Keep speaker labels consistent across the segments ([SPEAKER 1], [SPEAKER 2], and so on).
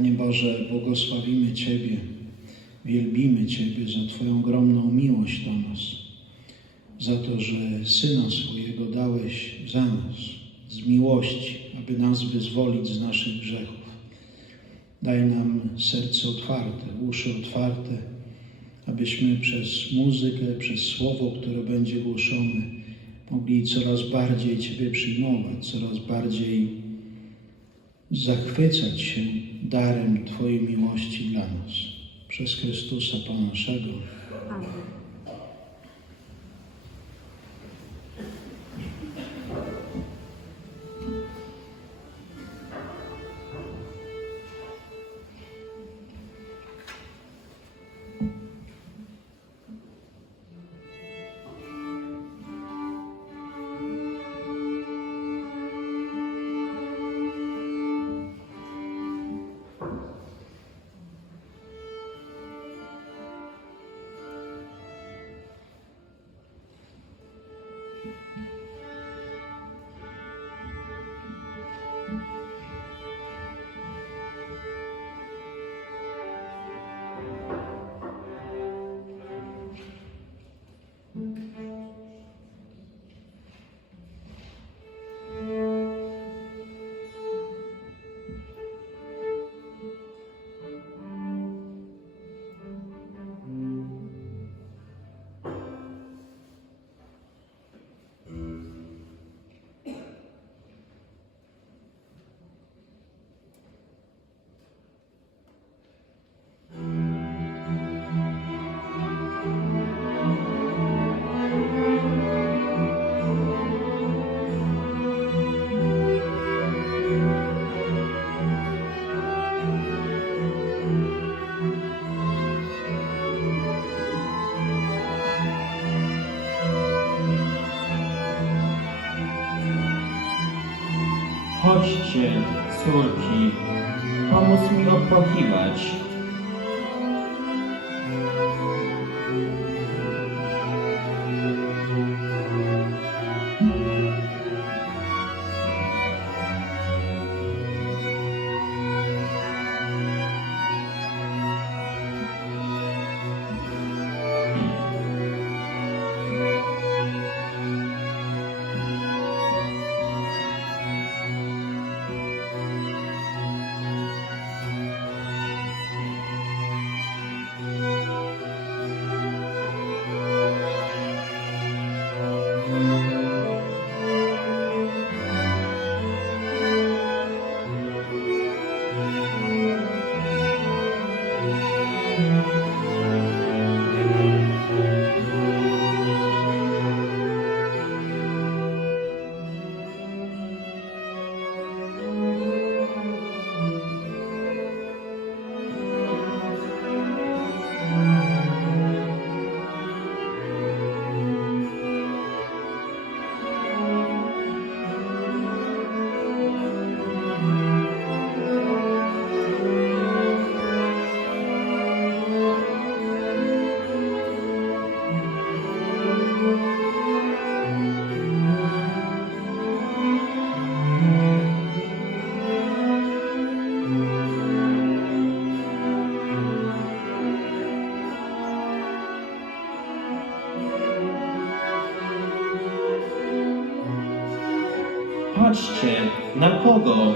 [SPEAKER 1] Panie Boże, błogosławimy Ciebie, wielbimy Ciebie za Twoją ogromną miłość do nas, za to, że Syna swojego dałeś za nas, z miłości, aby nas wyzwolić z naszych grzechów. Daj nam serce otwarte, uszy otwarte, abyśmy przez muzykę, przez słowo, które będzie głoszone, mogli coraz bardziej Ciebie przyjmować, coraz bardziej zachwycać się darem Twojej miłości dla nas. Przez Chrystusa Pana naszego.
[SPEAKER 2] Amen.
[SPEAKER 3] Chodźcie, córki, pomóc mi opłakiwać. Kogo?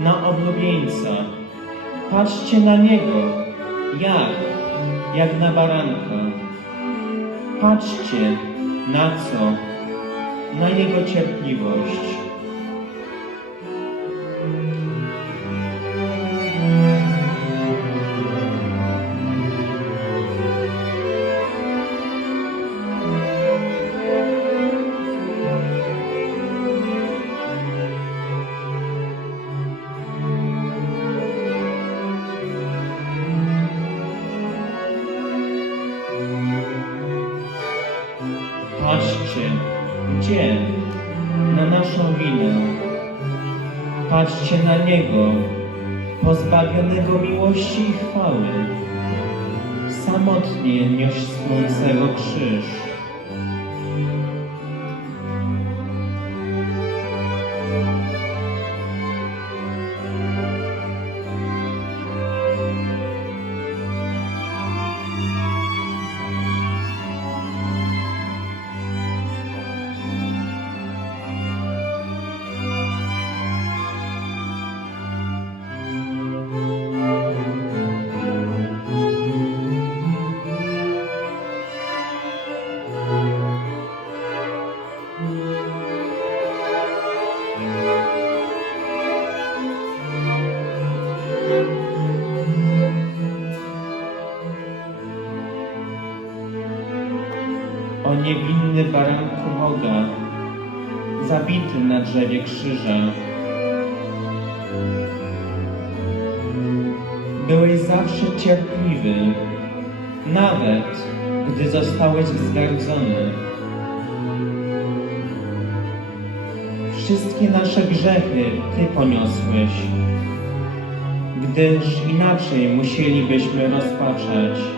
[SPEAKER 3] Na oblubieńca. Patrzcie na niego, jak? Jak na baranka. Patrzcie, na co? Na jego cierpliwość. Patrzcie na Niego, pozbawionego miłości i chwały. Samotnie niosącego krzyż. Drzewie krzyża. Byłeś zawsze cierpliwy, nawet gdy zostałeś wzgardzony. Wszystkie nasze grzechy Ty poniosłeś, gdyż inaczej musielibyśmy rozpaczać.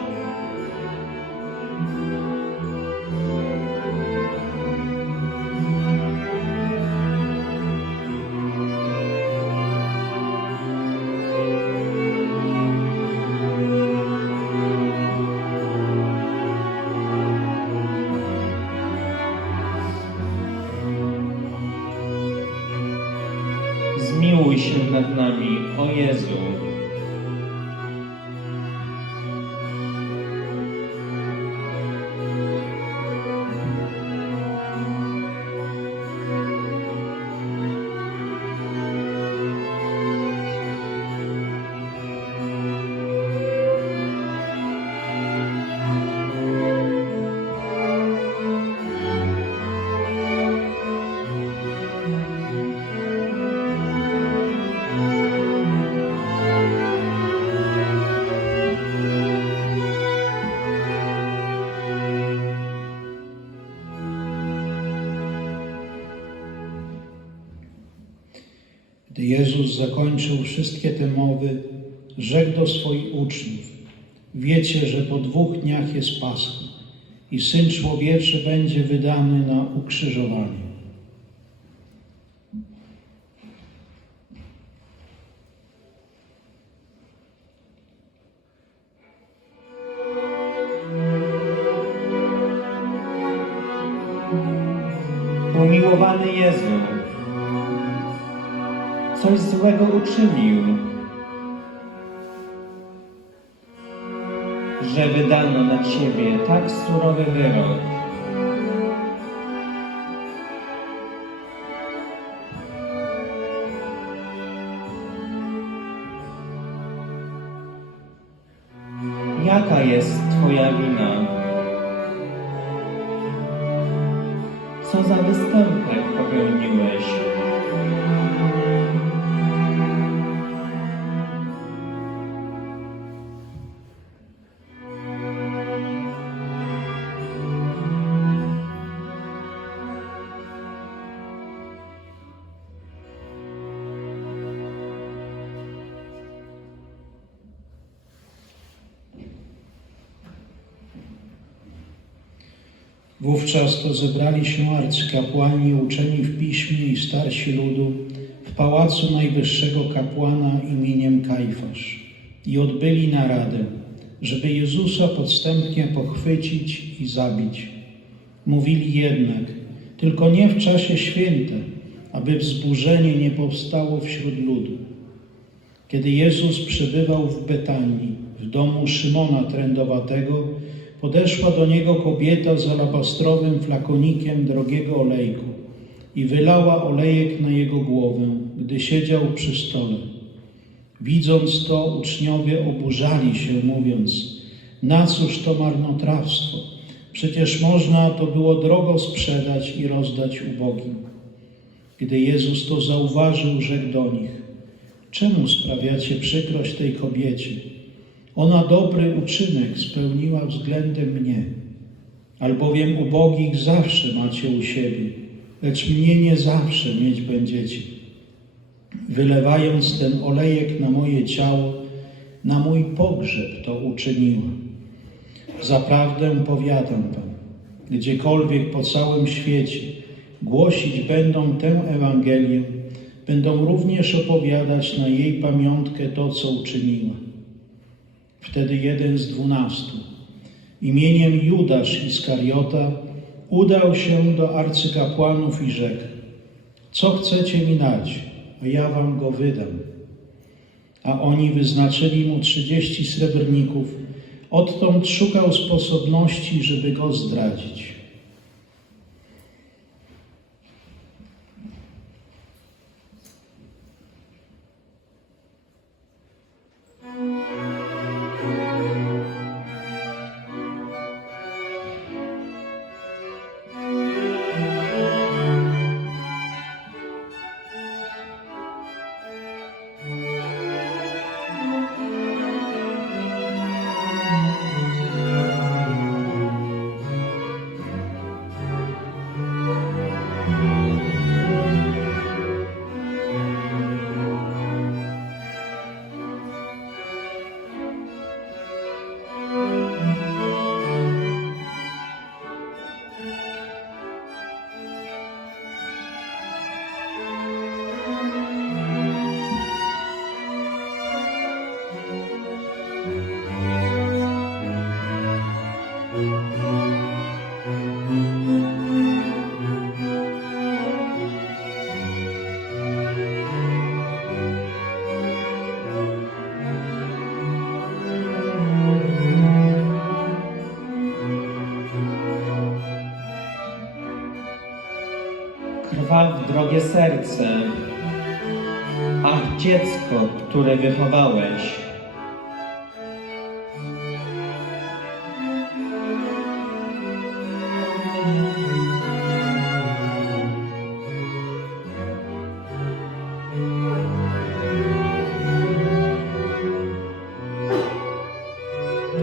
[SPEAKER 1] Zakończył wszystkie te mowy, rzekł do swoich uczniów: Wiecie, że po dwóch dniach jest Pascha i Syn Człowieczy będzie wydany na ukrzyżowanie.
[SPEAKER 3] Umiłowany Jezu, coś złego uczynił, że wydano na Ciebie tak surowy wyrok. Jaka jest Twoja wina? Co za występek popełniłeś?
[SPEAKER 1] Wówczas to zebrali się arcykapłani, uczeni w piśmie i starsi ludu w pałacu najwyższego kapłana imieniem Kajfasz i odbyli naradę, żeby Jezusa podstępnie pochwycić i zabić. Mówili jednak, tylko nie w czasie święta, aby wzburzenie nie powstało wśród ludu. Kiedy Jezus przebywał w Betanii, w domu Szymona Trędowatego, podeszła do niego kobieta z alabastrowym flakonikiem drogiego olejku i wylała olejek na jego głowę, gdy siedział przy stole. Widząc to, uczniowie oburzali się, mówiąc: Na cóż to marnotrawstwo? Przecież można to było drogo sprzedać i rozdać ubogim. Gdy Jezus to zauważył, rzekł do nich: Czemu sprawiacie przykrość tej kobiecie? Ona dobry uczynek spełniła względem mnie, albowiem ubogich zawsze macie u siebie, lecz mnie nie zawsze mieć będziecie. Wylewając ten olejek na moje ciało, na mój pogrzeb to uczyniła. Zaprawdę powiadam wam, gdziekolwiek po całym świecie głosić będą tę Ewangelię, będą również opowiadać na jej pamiątkę to, co uczyniła. Wtedy jeden z dwunastu, imieniem Judasz Iskariota, udał się do arcykapłanów i rzekł: Co chcecie mi dać, a ja wam go wydam. A oni wyznaczyli mu trzydzieści srebrników. Odtąd szukał sposobności, żeby go zdradzić.
[SPEAKER 3] Drogie serce, ach dziecko, które wychowałeś.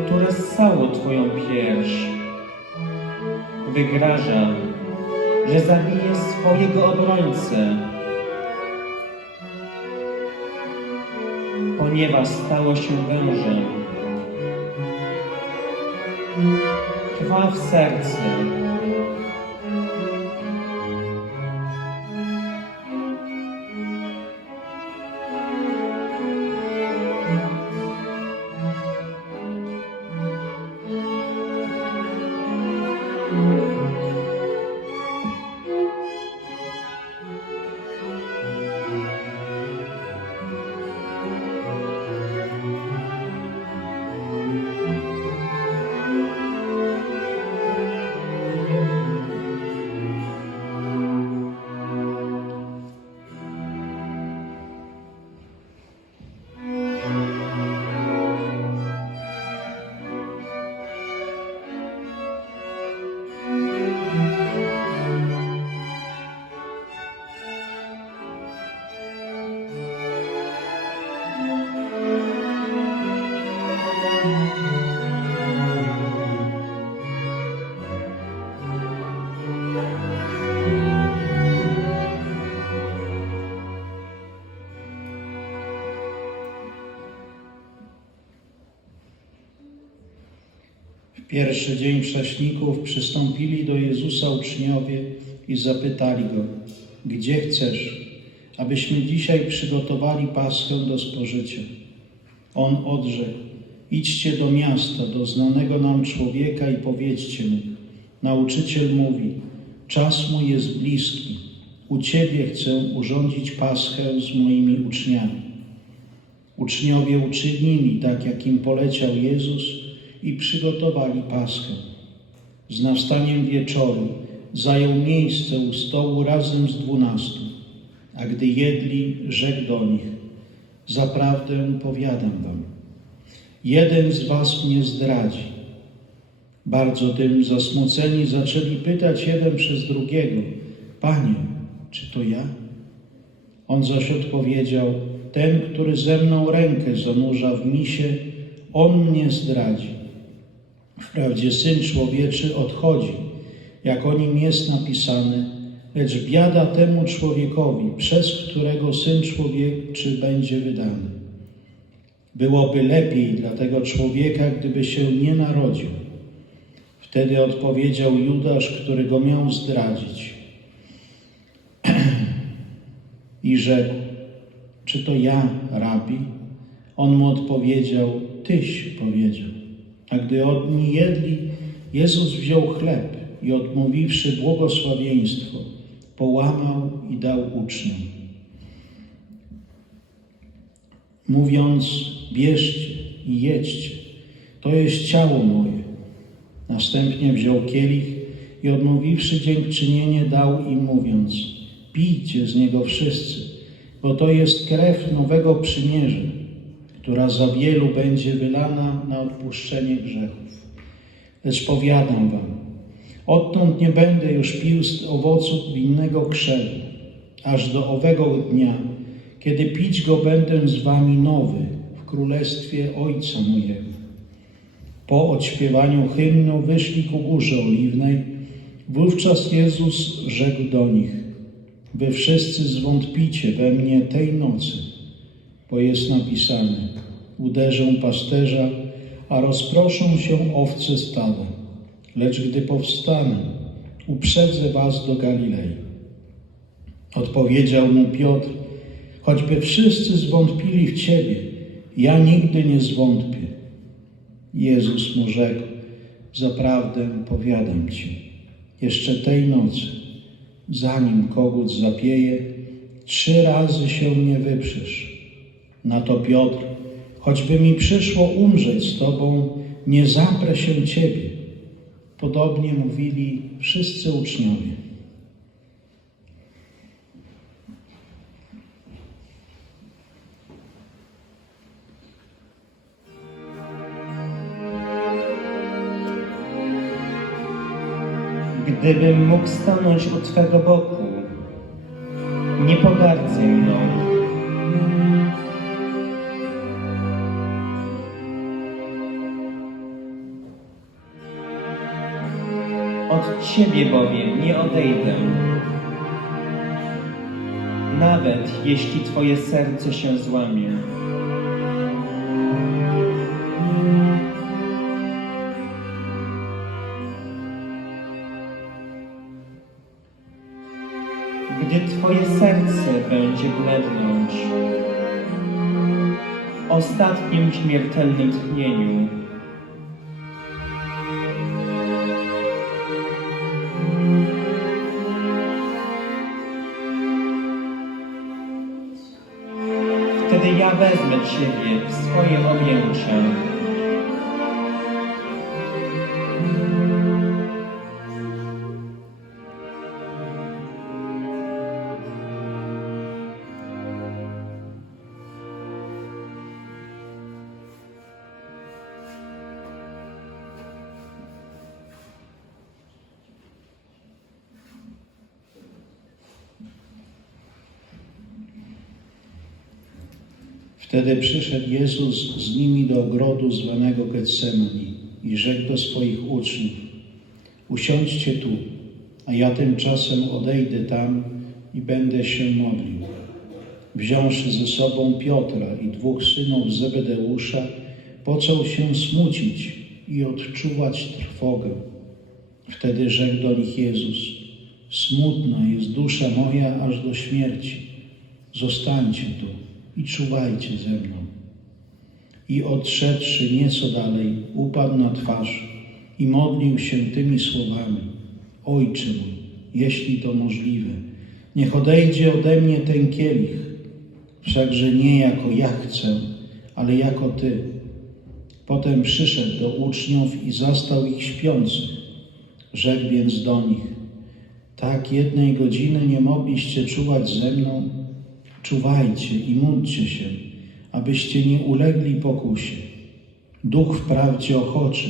[SPEAKER 3] które ssało Twoją pierś. Wygraża, swojego obrońcę, ponieważ stało się wężem. Trwa w serce,
[SPEAKER 1] pierwszy dzień Prześników przystąpili do Jezusa uczniowie i zapytali Go, gdzie chcesz, abyśmy dzisiaj przygotowali Paschę do spożycia? On odrzekł, idźcie do miasta, do znanego nam człowieka i powiedzcie mu, nauczyciel mówi, czas mój jest bliski, u Ciebie chcę urządzić Paschę z moimi uczniami. Uczniowie uczynili tak, jak im poleciał Jezus i przygotowali Paschę. Z nastaniem wieczoru zajął miejsce u stołu razem z dwunastu, a gdy jedli, rzekł do nich, zaprawdę powiadam wam, jeden z was mnie zdradzi. Bardzo tym zasmuceni zaczęli pytać jeden przez drugiego, Panie, czy to ja? On zaś odpowiedział, ten, który ze mną rękę zanurza w misie, on mnie zdradzi. Wprawdzie Syn Człowieczy odchodzi, jak o nim jest napisane, lecz biada temu człowiekowi, przez którego Syn Człowieczy będzie wydany. Byłoby lepiej dla tego człowieka, gdyby się nie narodził. Wtedy odpowiedział Judasz, który go miał zdradzić. I rzekł, czy to ja, rabi? On mu odpowiedział, tyś powiedział. A gdy oni jedli, Jezus wziął chleb i odmówiwszy błogosławieństwo, połamał i dał uczniom. Mówiąc, bierzcie i jedźcie, to jest ciało moje. Następnie wziął kielich i odmówiwszy dziękczynienie dał im mówiąc, pijcie z niego wszyscy, bo to jest krew nowego przymierza, która za wielu będzie wylana na odpuszczenie grzechów. Lecz powiadam wam, odtąd nie będę już pił z owoców winnego krzewu, aż do owego dnia, kiedy pić go będę z wami nowy w królestwie Ojca mojego. Po odśpiewaniu hymnu wyszli ku górze oliwnej. Wówczas Jezus rzekł do nich, wy wszyscy zwątpicie we mnie tej nocy, bo jest napisane, uderzą pasterza, a rozproszą się owce stada. Lecz gdy powstanę, uprzedzę was do Galilei. Odpowiedział mu Piotr, choćby wszyscy zwątpili w Ciebie, ja nigdy nie zwątpię. Jezus mu rzekł, zaprawdę powiadam Ci, jeszcze tej nocy, zanim kogut zapieje, trzy razy się mnie wyprzesz. Na to Piotr, choćby mi przyszło umrzeć z Tobą, nie zaprę się Ciebie. Podobnie mówili wszyscy uczniowie.
[SPEAKER 3] Gdybym mógł stanąć u Twego boku, nie pogardzę mną. Od Ciebie bowiem nie odejdę. Nawet jeśli Twoje serce się złamie. Gdy Twoje serce będzie blednąć, ostatnim śmiertelnym tchnieniu, wtedy ja wezmę Ciebie w swoje objęcia.
[SPEAKER 1] Wtedy przyszedł Jezus z nimi do ogrodu zwanego Getsemani i rzekł do swoich uczniów, usiądźcie tu, a ja tymczasem odejdę tam i będę się modlił. Wziąwszy ze sobą Piotra i dwóch synów Zebedeusza, począł się smucić i odczuwać trwogę. Wtedy rzekł do nich Jezus, smutna jest dusza moja aż do śmierci. Zostańcie tu i czuwajcie ze mną. I odszedłszy nieco dalej, upadł na twarz i modlił się tymi słowami. Ojcze mój, jeśli to możliwe, niech odejdzie ode mnie ten kielich, wszakże nie jako ja chcę, ale jako Ty. Potem przyszedł do uczniów i zastał ich śpiących. Rzekł więc do nich, tak jednej godziny nie mogliście czuwać ze mną? Czuwajcie i módlcie się, abyście nie ulegli pokusie. Duch wprawdzie ochoczy,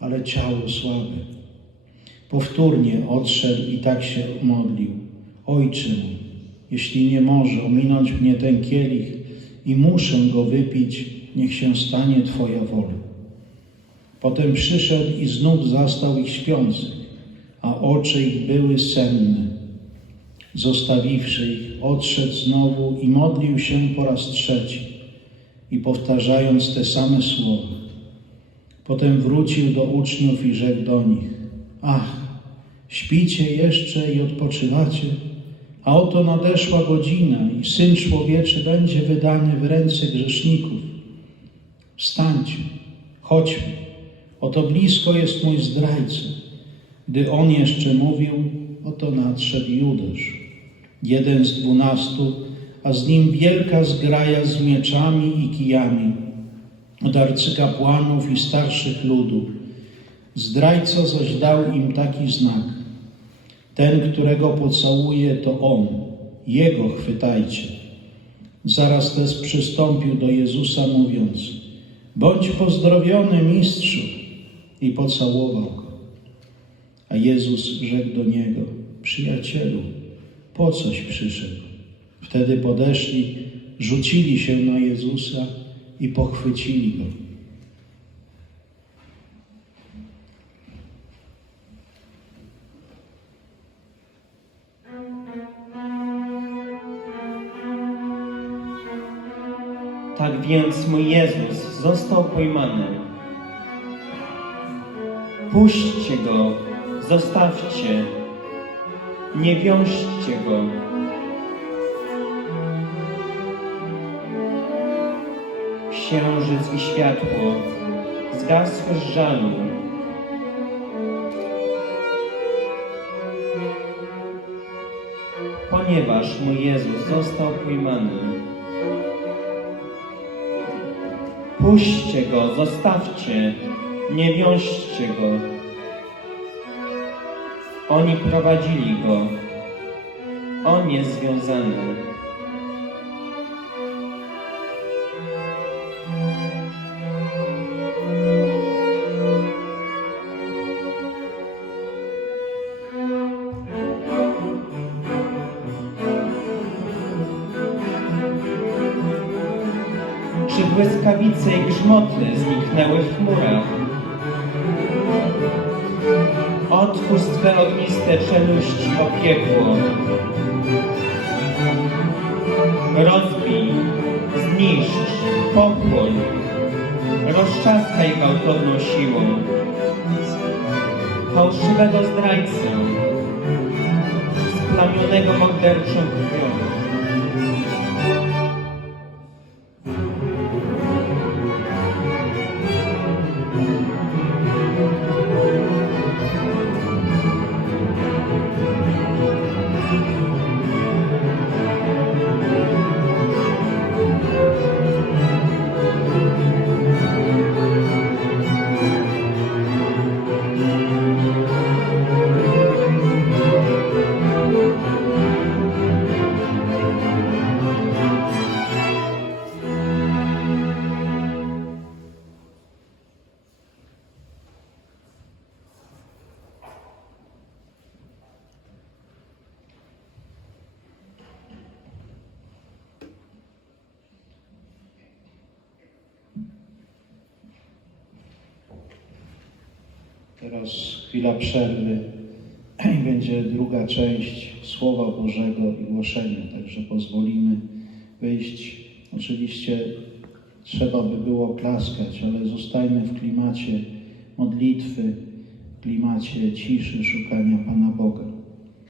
[SPEAKER 1] ale ciało słabe. Powtórnie odszedł i tak się modlił. Ojcze jeśli nie może ominąć mnie ten kielich i muszę go wypić, niech się stanie Twoja wola. Potem przyszedł i znów zastał ich śpiących, a oczy ich były senne. Zostawiwszy ich, odszedł znowu i modlił się po raz trzeci i powtarzając te same słowa. Potem wrócił do uczniów i rzekł do nich: Ach, śpicie jeszcze i odpoczywacie, a oto nadeszła godzina i syn człowieczy będzie wydany w ręce grzeszników. Wstańcie, chodźmy, oto blisko jest mój zdrajca. Gdy on jeszcze mówił, oto nadszedł Judasz, jeden z dwunastu, a z nim wielka zgraja z mieczami i kijami, od arcykapłanów i starszych ludu. Zdrajca zaś dał im taki znak. Ten, którego pocałuje, to on. Jego chwytajcie. Zaraz też przystąpił do Jezusa, mówiąc: Bądź pozdrowiony, mistrzu! I pocałował go. A Jezus rzekł do niego: Przyjacielu, po coś przyszedł? Wtedy podeszli, rzucili się na Jezusa i pochwycili go.
[SPEAKER 3] Tak więc mój Jezus został pojmany. Puśćcie go, zostawcie, nie wiążcie go. Księżyc i światło zgasły z żalu. Ponieważ mój Jezus został pojmany. Puśćcie go, zostawcie, nie wiążcie go. Oni prowadzili go. On jest związany. Roztrzaskaj gwałtowną siłą. Fałszywego zdrajcę, splamionego morderczą krwią.
[SPEAKER 1] Chwila przerwy i będzie druga część Słowa Bożego i głoszenia, także pozwolimy wyjść. Oczywiście trzeba by było klaskać, ale zostajmy w klimacie modlitwy, klimacie ciszy, szukania Pana Boga.